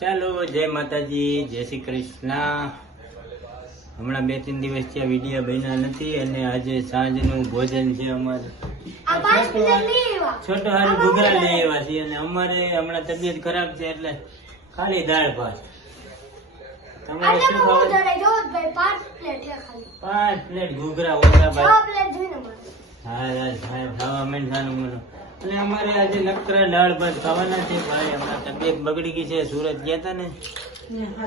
ચાલો જય માતાજી જય શ્રી કૃષ્ણ. હમણાં બે ત્રણ દિવસ ત્યાં વીડિયો બન્યા નથી અને આજે સાંજનું ભોજન છે અમારે. છોટો હારું ઘૂઘરા લઈ આવ્યા છીએ અને અમારે હમણાં તબિયત ખરાબ છે એટલે ખાલી દાળ ભાત. તમારે શું ખાવાનું પાંચ પ્લેટ ઘૂઘરા ઓછા ભાઈ હા હા ખાવા માંડવાનું મને. અને અમારે આજે નકરા દાળ ભાત ખાવાના છે ભાઈ હમણાં તબિયત બગડી ગઈ છે સુરત ગયા હતા ને?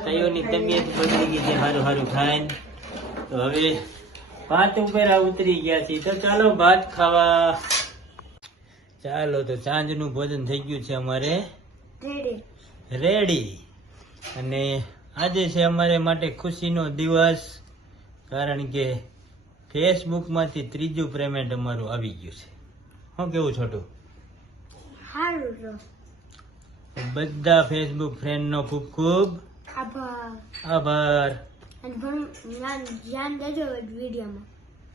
તયોની તબિયત બગડી ગઈ છે સારું સારું ખાઈને. તો હવે ભાત ઉપર ઉતરી ગયા છે તો ચાલો ભાત ખાવા. ચાલો તો સાંજનું ભોજન થઈ ગયું છે અમારે. રેડી. અને આજે છે અમારે માટે ખુશીનો દિવસ કારણ કે ફેસબુકમાંથી ત્રીજું પેમેન્ટ અમારું આવી ગયું છે. શું કેવું છોટું? બધા ફેસબુક ફ્રેન્ડનો ખૂબ ખૂબ આભાર. ધ્યાન દેજો વિડીયોમાં.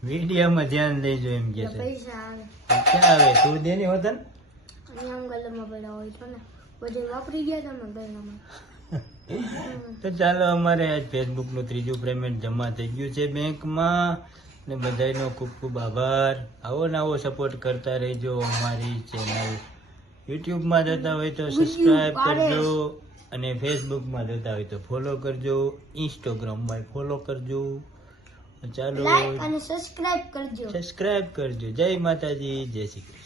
વિડીયોમાં ધ્યાન દેજો એમ કે છે. પૈસા આવે. ક્યાં આવે. તું દે ને વતન આમ ગલામાં પડ્યા હોય તો ને. બધે વાપરી ગયા તમે ગલામાં તો ચાલો અમારે આજ ફેસબુકનું ત્રીજું પેમેન્ટ જમા થઈ ગયું છે બેંકમાં. ને બધાનો ખૂબ ખૂબ આભાર. આવો ને આવો સપોર્ટ કરતા રહેજો અમારી ચેનલ યુટ્યુબમાં જોતા હોય તો સબસ્ક્રાઈબ કરજો અને ફેસબુકમાં જોતા હોય તો ફોલો કરજો. ઇન્સ્ટાગ્રામમાં ફોલો કરજો. ચાલો. લાઈક અને સબસ્ક્રાઇબ કરજો. સબસ્ક્રાઇબ કરજો. જય માતાજી જય શ્રી કૃષ્ણ.